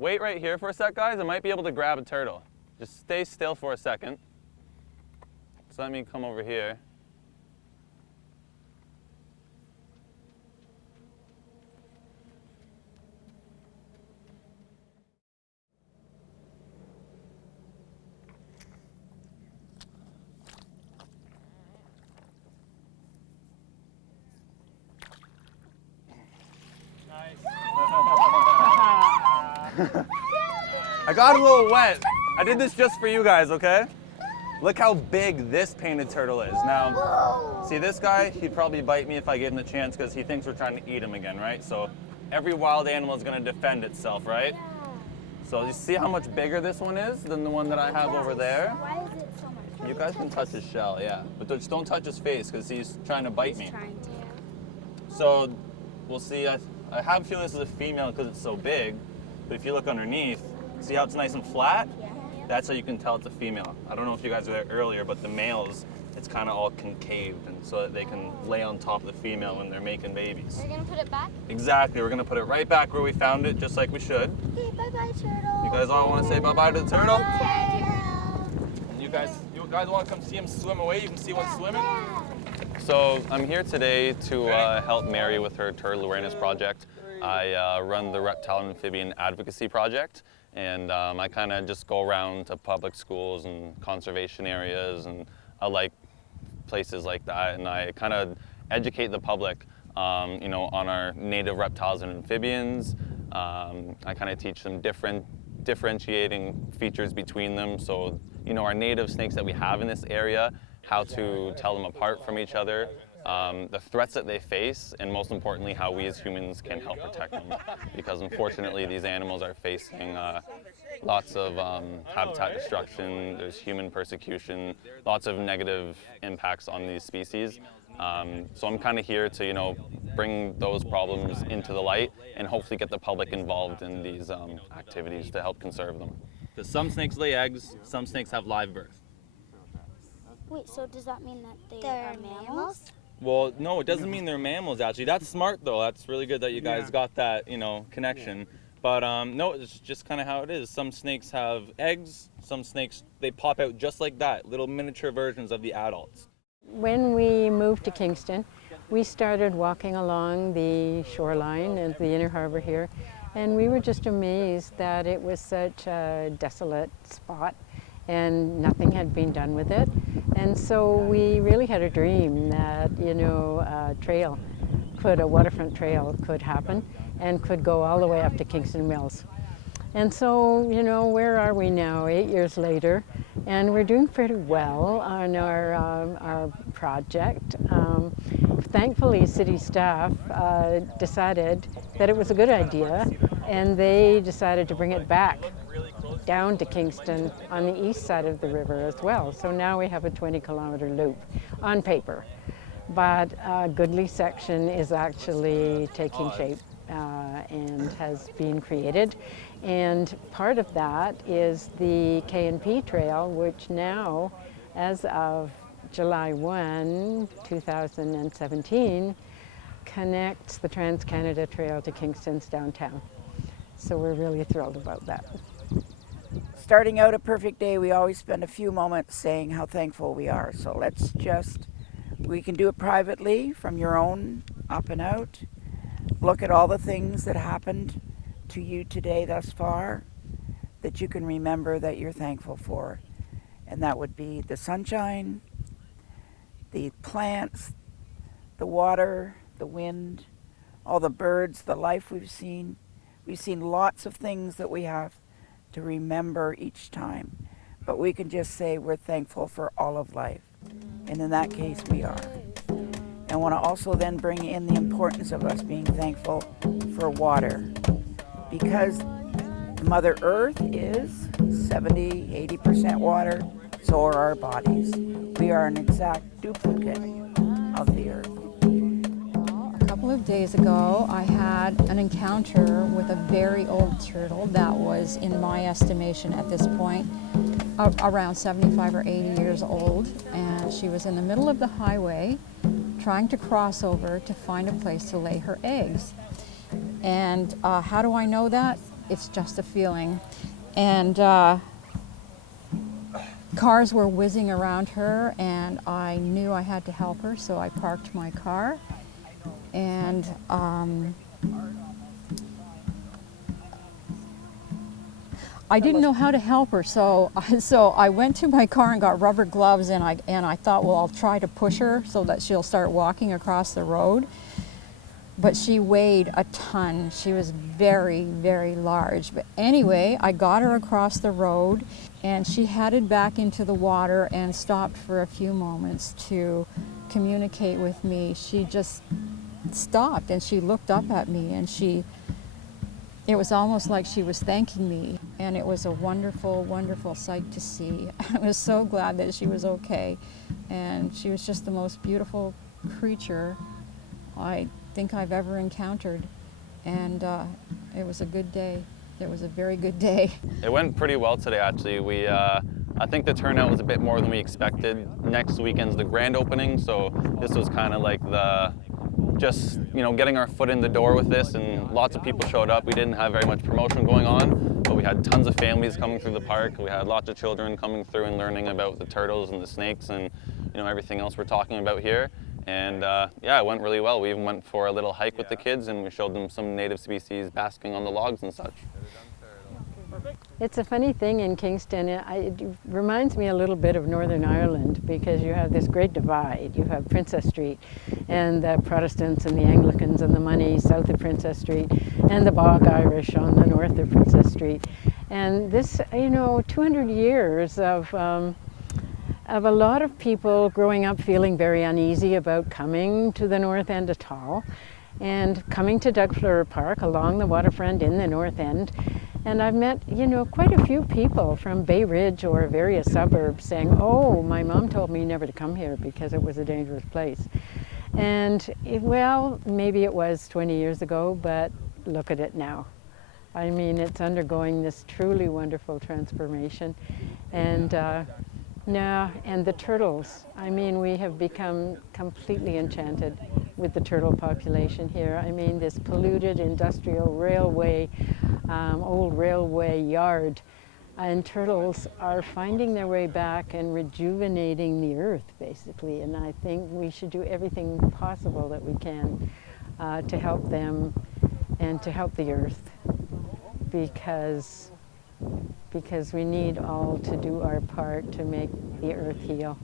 Wait right here for a sec, guys. I might be able to grab a turtle. Just stay still for a second. So let me come over here. I got a little wet. I did this just for you guys, okay? Look how big this painted turtle is. Now, see this guy? He'd probably bite me if I gave him the chance because he thinks we're trying to eat him again, right? So every wild animal is going to defend itself, right? So you see how much bigger this one is than the one that I have over there? Why is it so much? You guys can touch his shell, yeah. But just don't touch his face because he's trying to bite me. So we'll see. I have a feeling this is a female because it's so big. But if you look underneath, see how it's nice and flat? Yeah. That's how you can tell it's a female. I don't know if you guys were there earlier, but the males, it's kind of all concaved, and so that they can lay on top of the female when they're making babies. We're gonna put it back? Exactly. We're gonna put it right back where we found it, just like we should. Okay, bye-bye, turtle. You guys all want to say bye-bye to the turtle? Bye. And you guys want to come see him swim away? You can see one swimming. So I'm here today to help Mary with her turtle awareness project. I run the Reptile and Amphibian Advocacy Project, and I kind of just go around to public schools and conservation areas, and I like places like that, and I kind of educate the public, you know, on our native reptiles and amphibians. I kind of teach them differentiating features between them. So, you know, our native snakes that we have in this area, how to tell them apart from each other, the threats that they face, and most importantly, how we as humans can help protect them. Because unfortunately, these animals are facing lots of habitat destruction, there's human persecution, lots of negative impacts on these species. So I'm kind of here to, you know, bring those problems into the light and hopefully get the public involved in these activities to help conserve them. Because some snakes lay eggs, some snakes have live birth. Wait, so does that mean that they're mammals? Well, no, it doesn't mean they're mammals, actually. That's smart, though. That's really good that you guys got that, you know, connection. Yeah. But no, it's just kind of how it is. Some snakes have eggs. Some snakes, they pop out just like that, little miniature versions of the adults. When we moved to Kingston, we started walking along the shoreline of the inner harbor here, and we were just amazed that it was such a desolate spot and nothing had been done with it. And so we really had a dream that, you know, a waterfront trail could happen and could go all the way up to Kingston Mills. And so, you know, where are we now, 8 years later? And we're doing pretty well on our project. Thankfully, city staff decided that it was a good idea, and they decided to bring it back down to Kingston on the east side of the river as well. So now we have a 20-kilometer loop on paper. But a goodly section is actually taking shape and has been created. And part of that is the K&P Trail, which now, as of July 1, 2017, connects the Trans-Canada Trail to Kingston's downtown. So we're really thrilled about that. Starting out a perfect day, we always spend a few moments saying how thankful we are. So we can do it privately from your own up and out. Look at all the things that happened to you today thus far that you can remember that you're thankful for. And that would be the sunshine, the plants, the water, the wind, all the birds, the life we've seen. We've seen lots of things that we have to remember each time. But we can just say we're thankful for all of life. And in that case, we are. I want to also then bring in the importance of us being thankful for water. Because Mother Earth is 70–80% water, so are our bodies. We are an exact duplicate of the Earth. A couple of days ago, I had an encounter with a very old turtle that was, in my estimation at this point, around 75 or 80 years old, and she was in the middle of the highway trying to cross over to find a place to lay her eggs. And how do I know that? it's just a feeling. And cars were whizzing around her, and I knew I had to help her, so I parked my car. And I didn't know how to help her, so I went to my car and got rubber gloves, and I thought, well, I'll try to push her so that she'll start walking across the road. But she weighed a ton. She was very, very large. But anyway, I got her across the road, and she headed back into the water and stopped for a few moments to communicate with me. She just stopped and she looked up at me, and it was almost like she was thanking me, and it was a wonderful, wonderful sight to see. I was so glad that she was okay, and she was just the most beautiful creature I think I've ever encountered, and it was a good day. It was a very good day. It went pretty well today, actually. I think the turnout was a bit more than we expected. Next weekend's the grand opening, so this was kind of like getting our foot in the door with this, and lots of people showed up. We didn't have very much promotion going on, but we had tons of families coming through the park. We had lots of children coming through and learning about the turtles and the snakes and everything else we're talking about here. And it went really well. We even went for a little hike with the kids, and we showed them some native species basking on the logs and such. It's a funny thing in Kingston. It reminds me a little bit of Northern Ireland, because you have this great divide. You have Princess Street and the Protestants and the Anglicans and the money south of Princess Street, and the Bog Irish on the north of Princess Street. And this, 200 years of a lot of people growing up feeling very uneasy about coming to the north end at all, and coming to Doug Fleur Park along the waterfront in the north end. And I've met, quite a few people from Bay Ridge or various suburbs saying, oh, my mom told me never to come here because it was a dangerous place. And maybe it was 20 years ago, but look at it now. I mean, it's undergoing this truly wonderful transformation. And and the turtles. I mean, we have become completely enchanted with the turtle population here. I mean, this polluted industrial railway, old railway yard, and turtles are finding their way back and rejuvenating the earth, basically. And I think we should do everything possible that we can to help them and to help the earth, because we need all to do our part to make the earth heal.